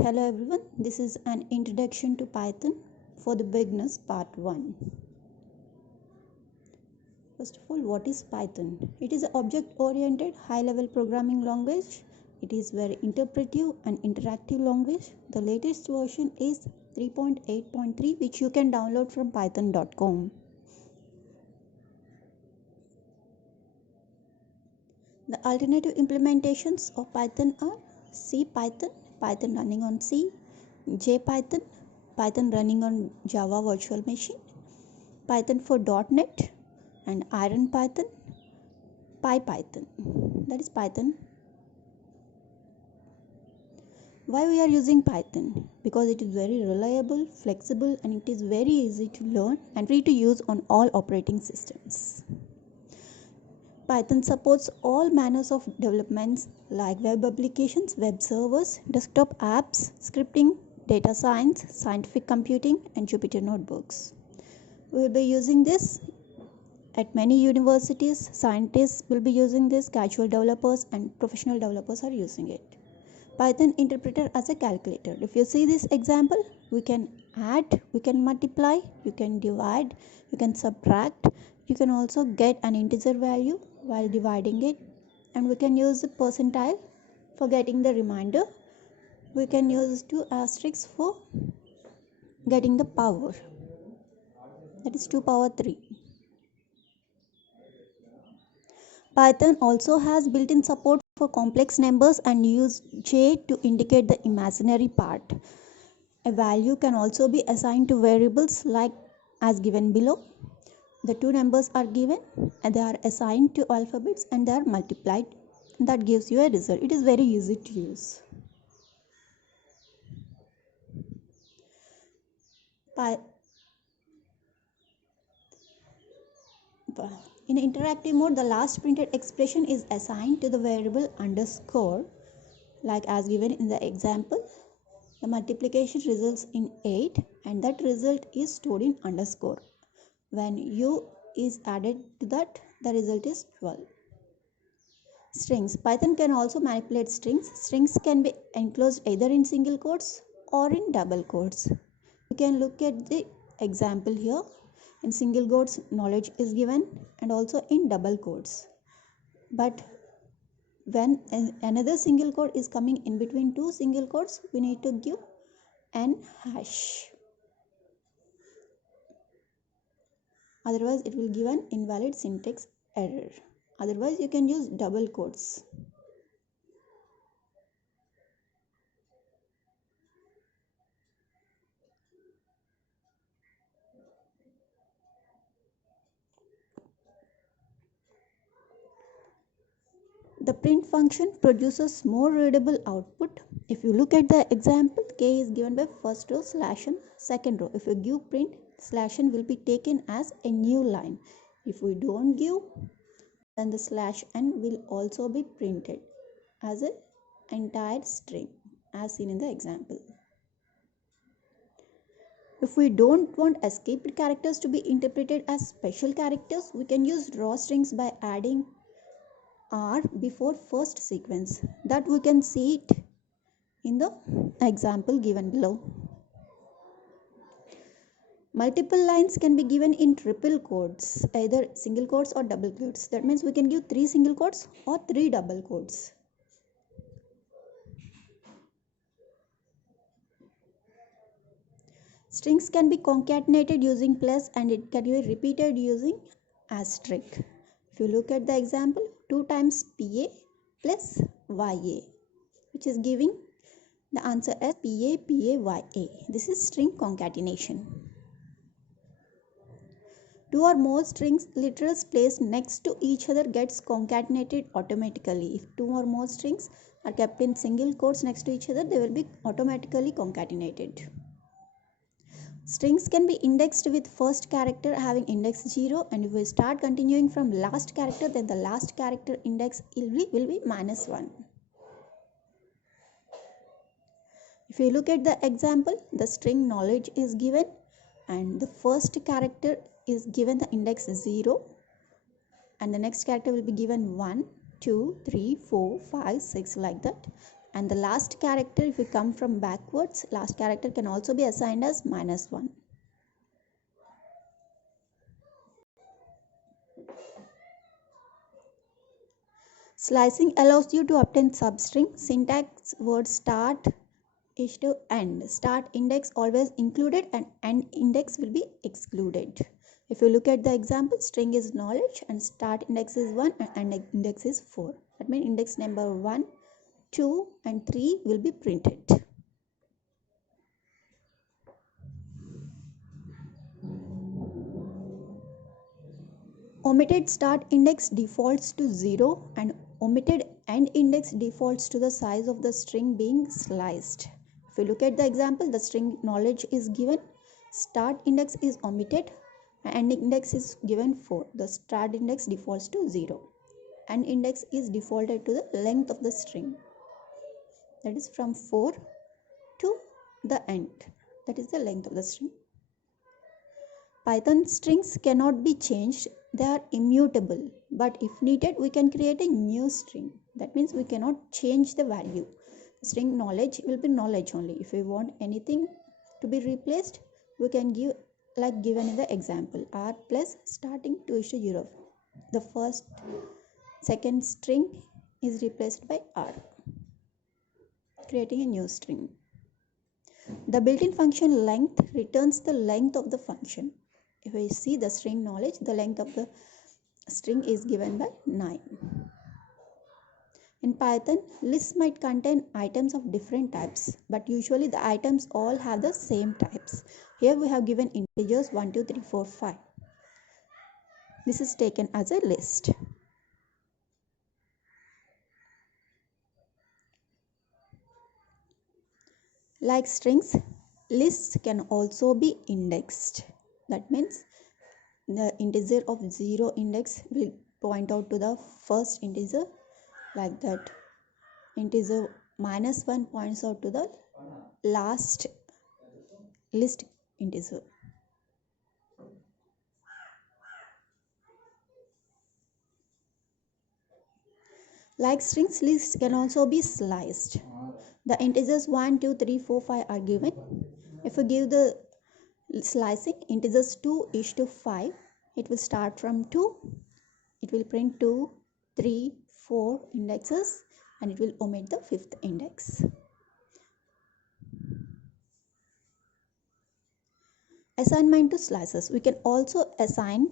Hello everyone, this is an introduction to Python for the beginners part 1. First of all, what is Python? It is an object-oriented high-level programming language. It is very interpretive and interactive language. The latest version is 3.8.3 which you can download from python.com. The alternative implementations of Python are CPython, Python running on C, JPython, Python running on Java Virtual Machine, Python for .NET, and IronPython, PyPython. That is Python. Why we are using Python? Because it is very reliable, flexible, and it is very easy to learn and free to use on all operating systems. Python supports all manners of developments like web applications, web servers, desktop apps, scripting, data science, scientific computing, and Jupyter notebooks. We will be using this at many universities. Scientists will be using this, casual developers and professional developers are using it. Python interpreter as a calculator. If you see this example, we can add, we can multiply, you can divide, you can subtract, you can also get an integer value while dividing it, and we can use the percentile for getting the remainder. We can use 2 asterisks for getting the power, that is 2 power 3. Python also has built-in support for complex numbers and use J to indicate the imaginary part. A value can also be assigned to variables like as given below. The two numbers are given and they are assigned to alphabets and they are multiplied. That gives you a result. It is very easy to use. In interactive mode, the last printed expression is assigned to the variable underscore, like as given in the example. The multiplication results in 8 and that result is stored in underscore. When u is added to that, the result is 12. Strings. Python can also manipulate strings. Strings can be enclosed either in single quotes or in double quotes. You can look at the example here. In single quotes, knowledge is given, and also in double quotes. But when another single quote is coming in between two single quotes, we need to give an hash. Otherwise, it will give an invalid syntax error. Otherwise, you can use double quotes. The print function produces more readable output. If you look at the example, k is given by first row /n, second row. If you give print, /n will be taken as a new line. If we don't give, then the /n will also be printed as an entire string as seen in the example. If we don't want escaped characters to be interpreted as special characters, we can use raw strings by adding R before first sequence. That we can see it in the example given below. Multiple lines can be given in triple quotes, either single quotes or double quotes. That means we can give 3 single quotes or 3 double quotes. Strings can be concatenated using plus and it can be repeated using asterisk. If you look at the example, 2 times PA plus YA, which is giving the answer as PA, PA, YA. This is string concatenation. 2 or more strings literals placed next to each other gets concatenated automatically. If 2 or more strings are kept in single quotes next to each other, they will be automatically concatenated. Strings can be indexed with first character having index 0, and if we start continuing from last character, then the last character index will be -1. If you look at the example, the string knowledge is given and the first character is given the index 0 and the next character will be given 1, 2, 3, 4, 5, 6 like that. And the last character, if we come from backwards, last character can also be assigned as -1. Slicing allows you to obtain substring. Syntax word start is to end. Start index always included and end index will be excluded. If you look at the example, string is knowledge and start index is 1 and end index is 4. That means index number 1, 2 and 3 will be printed. Omitted start index defaults to 0 and omitted end index defaults to the size of the string being sliced. If you look at the example, the string knowledge is given, start index is omitted, and end index is given 4. The start index defaults to 0. End index is defaulted to the length of the string. That is from 4 to the end. That is the length of the string. Python strings cannot be changed, they are immutable, but if needed we can create a new string. That means we cannot change the value. String knowledge will be knowledge only. If we want anything to be replaced, we can give like given in the example, r plus starting 2:0. The second string is replaced by r, creating a new string. The built-in function length returns the length of the function. If we see the string knowledge, the length of the string is given by 9. In Python, lists might contain items of different types, but usually the items all have the same types. Here we have given integers 1, 2, 3, 4, 5. This is taken as a list. Like strings, lists can also be indexed. That means the integer of 0 index will point out to the first integer, like that. Integer -1 points out to the last list integer. Like strings, lists can also be sliced. The integers 1, 2, 3, 4, 5 are given. If we give the slicing integers 2:5, it will start from 2. It will print 2, 3, 4 indexes and it will omit the fifth index. Assignment to slices. We can also assign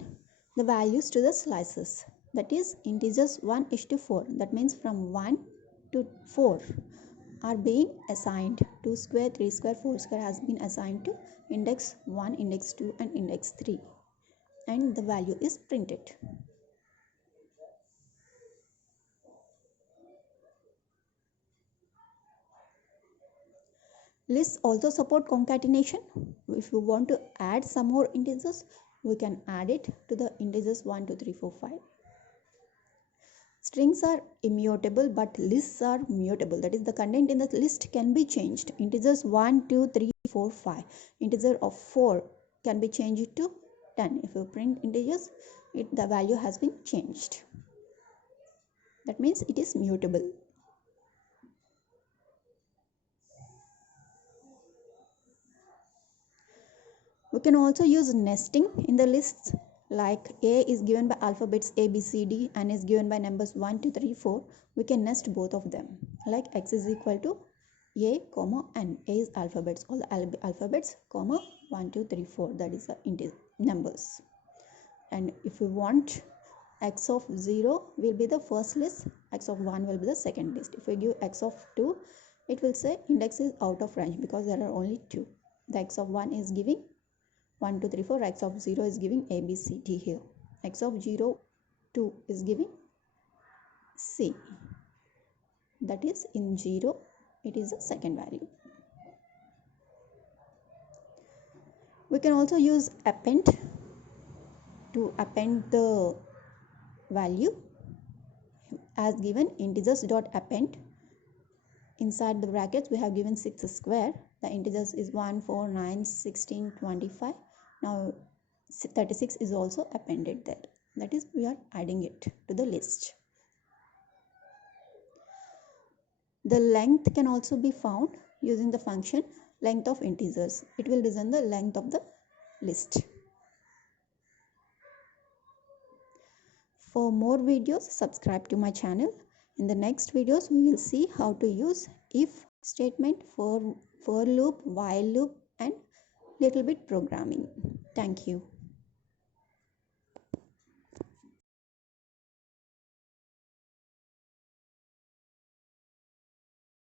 the values to the slices. That is integers 1:4. That means from 1 to 4 are being assigned. 2 square, 3 square, 4 square has been assigned to index 1, index 2 and index 3. And the value is printed. Lists also support concatenation. If you want to add some more integers, we can add it to the integers 1, 2, 3, 4, 5. Strings are immutable, but lists are mutable. That is, the content in the list can be changed. Integers 1, 2, 3, 4, 5. Integer of 4 can be changed to 10. If you print integers, the value has been changed. That means it is mutable. We can also use nesting in the lists, like A is given by alphabets A, B, C, D and is given by numbers 1, 2, 3, 4. We can nest both of them, like x is equal to A, comma N. A is alphabets, all the alphabets, comma 1, 2, 3, 4. That is the numbers. And if we want x of 0 will be the first list, x of 1 will be the second list. If we give x of 2, it will say index is out of range because there are only 2. The x of 1 is giving 1, 2, 3, 4. X of 0 is giving A, B, C, D here. X of 0, 2 is giving C. That is in 0, it is the second value. We can also use append to append the value as given integers dot append. Inside the brackets we have given 6 square. The integers is 1, 4, 9, 16, 25. Now 36 is also appended there. That is, we are adding it to the list. The length can also be found using the function length of integers. It will return the length of the list. For more videos, subscribe to my channel. In the next videos, we will see how to use if statement, for loop, while loop, and little bit programming. Thank you.